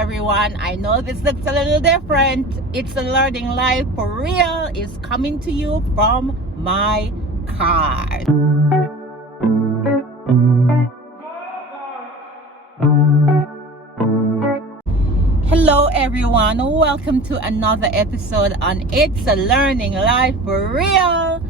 everyone. I know this looks a little different. It's a Learning Life for Real is coming to you from my car. Hello everyone, welcome to another episode on It's a Learning Life for Real.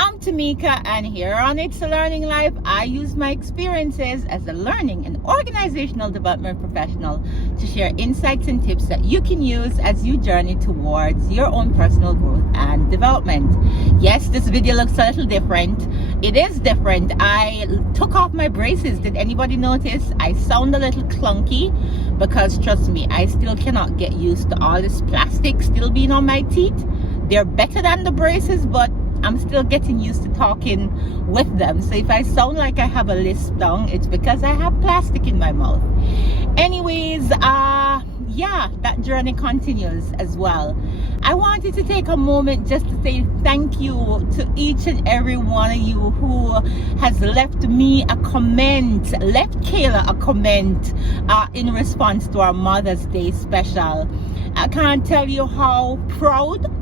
I'm Tamika, and here on It's a Learning Life, I use my experiences as a learning and organizational development professional to share insights and tips that you can use as you journey towards your own personal growth and development. Yes, this video looks a little different. It is different. I took off my braces. Did anybody notice? I sound a little clunky because trust me, I still cannot get used to all this plastic still being on my teeth. They're better than the braces, but I'm still getting used to talking with them. So if I sound like I have a lisp tongue, it's because I have plastic in my mouth. Anyways, yeah, that journey continues as well. I wanted to take a moment just to say thank you to each and every one of you who has left me a comment, left Kayla a comment in response to our Mother's Day special. I can't tell you how proud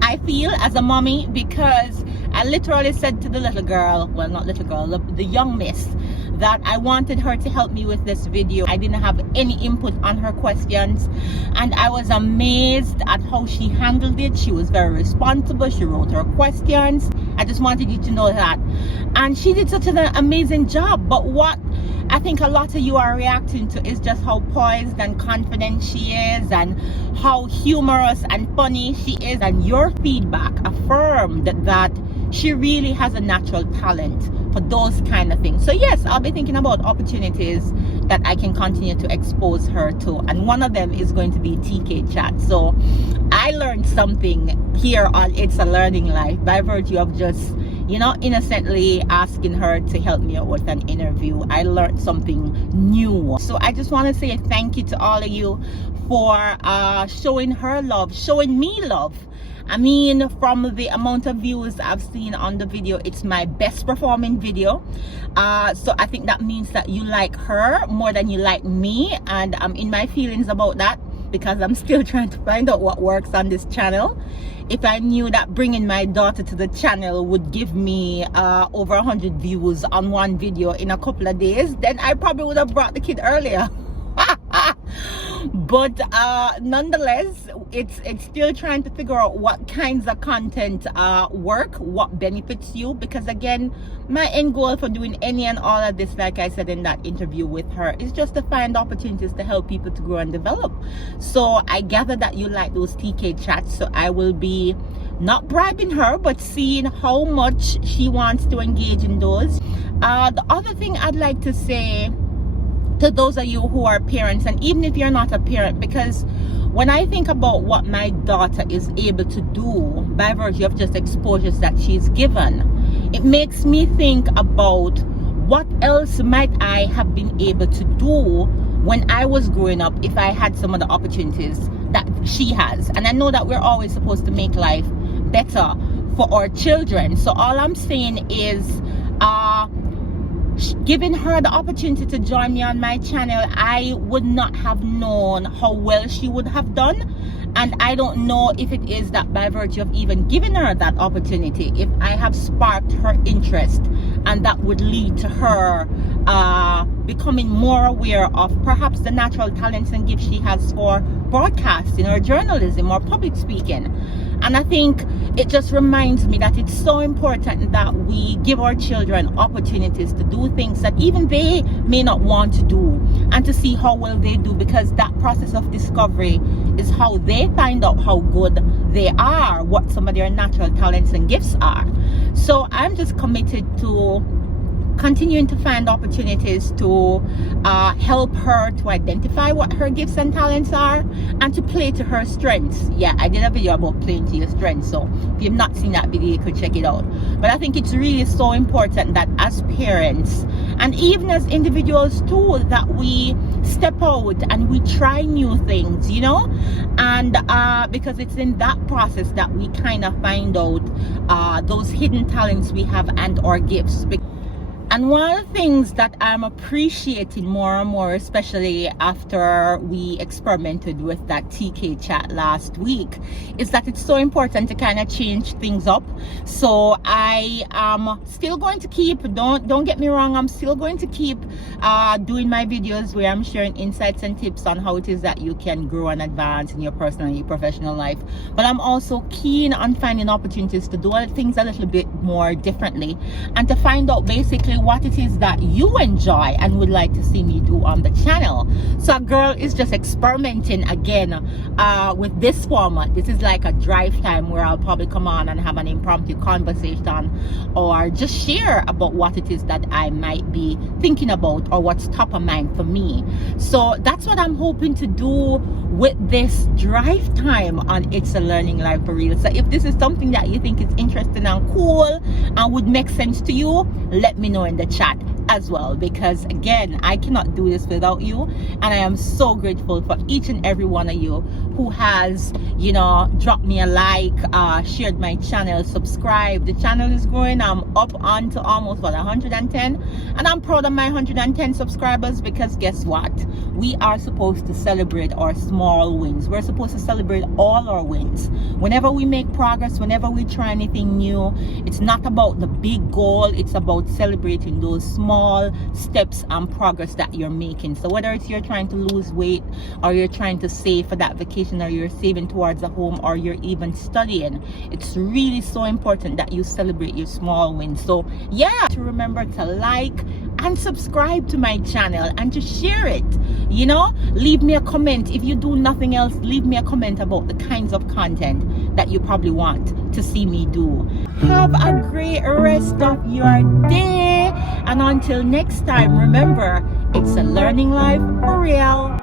I feel as a mommy, because I literally said to the little girl, well, not little girl, the young miss, that I wanted her to help me with this video. I didn't have any input on her questions, and I was amazed at how she handled it. She was very responsible. She wrote her questions. I just wanted you to know that. And she did such an amazing job. But what I think a lot of you are reacting to is just how poised and confident she is, and how humorous and funny she is. And your feedback affirmed that she really has a natural talent for those kind of things. So yes, I'll be thinking about opportunities that I can continue to expose her to, and one of them is going to be TK chat. So I learned something here on It's a Learning Life by virtue of just, you know, innocently asking her to help me out with an interview. I learned something new. So I just want to say thank you to all of you for showing her love, showing me love. I mean, from the amount of views I've seen on the video, it's my best performing video. So I think that means that you like her more than you like me, and I'm in my feelings about that, because I'm still trying to find out what works on this channel. If I knew that bringing my daughter to the channel would give me over 100 views on one video in a couple of days, then I probably would have brought the kid earlier. But nonetheless, it's still trying to figure out what kinds of content work, what benefits you, because again, my end goal for doing any and all of this, like I said in that interview with her, is just to find opportunities to help people to grow and develop. So I gather that you like those TK chats, so I will be not bribing her, but seeing how much she wants to engage in those. The other thing I'd like to say to those of you who are parents, and even if you're not a parent, because when I think about what my daughter is able to do by virtue of just exposures that she's given, it makes me think about what else might I have been able to do when I was growing up if I had some of the opportunities that she has. And I know that we're always supposed to make life better for our children. So all I'm saying is giving her the opportunity to join me on my channel, I would not have known how well she would have done. And I don't know if it is that by virtue of even giving her that opportunity, if I have sparked her interest, and that would lead to her becoming more aware of perhaps the natural talents and gifts she has for broadcasting or journalism or public speaking. And I think it just reminds me that it's so important that we give our children opportunities to do things that even they may not want to do, and to see how well they do, because that process of discovery is how they find out how good they are, what some of their natural talents and gifts are. So I'm just committed to continuing to find opportunities to help her to identify what her gifts and talents are, and to play to her strengths. Yeah, I did a video about playing to your strengths, so if you've not seen that video, you could check it out. But I think it's really so important that as parents, and even as individuals too, that we step out and we try new things, you know, and because it's in that process that we kind of find out those hidden talents we have and our gifts. And one of the things that I'm appreciating more and more, especially after we experimented with that TK chat last week, is that it's so important to kind of change things up. So I am still going to keep, don't get me wrong, I'm still going to keep doing my videos where I'm sharing insights and tips on how it is that you can grow and advance in your personal and your professional life. But I'm also keen on finding opportunities to do things a little bit more differently and to find out basically what it is that you enjoy and would like to see me do on the channel. So a girl is just experimenting again with this format. This is like a drive time where I'll probably come on and have an impromptu conversation or just share about what it is that I might be thinking about or what's top of mind for me. So that's what I'm hoping to do with this drive time on It's a Learning Life for Real. So if this is something that you think is interesting and cool and would make sense to you, let me know in the chat as well, because again, I cannot do this without you, and I am so grateful for each and every one of you who has, you know, dropped me a like, shared my channel, subscribed. The channel is growing. I'm up on to almost 110, and I'm proud of my 110 subscribers, because guess what, we are supposed to celebrate our small wins. We're supposed to celebrate all our wins whenever we make progress, whenever we try anything new. It's not about the big goal, it's about celebrating those small steps and progress that you're making. So whether it's you're trying to lose weight, or you're trying to save for that vacation, or you're saving towards a home, or you're even studying, it's really so important that you celebrate your small wins. So yeah, to remember to like and subscribe to my channel and to share it. You know, leave me a comment. If you do nothing else, leave me a comment about the kinds of content that you probably want to see me do. Have a great rest of your day, and until next time, remember, it's a learning life for real.